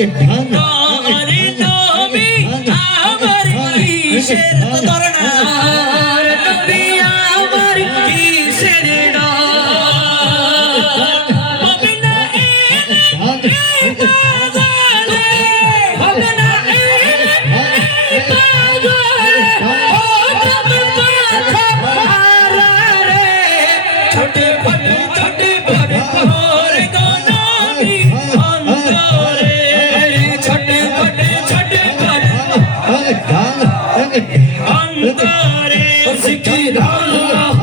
তোরে নবী আমার কিসের তরনার নবী আমার কিসের ডাক হবে না এই পাগলে হবে না এই পাগলে ও তবে কথা হারা রে ছোটে পটে মোর গনবী অন্তরে ছোটে পটে অন্তরে জিকির আল্লাহ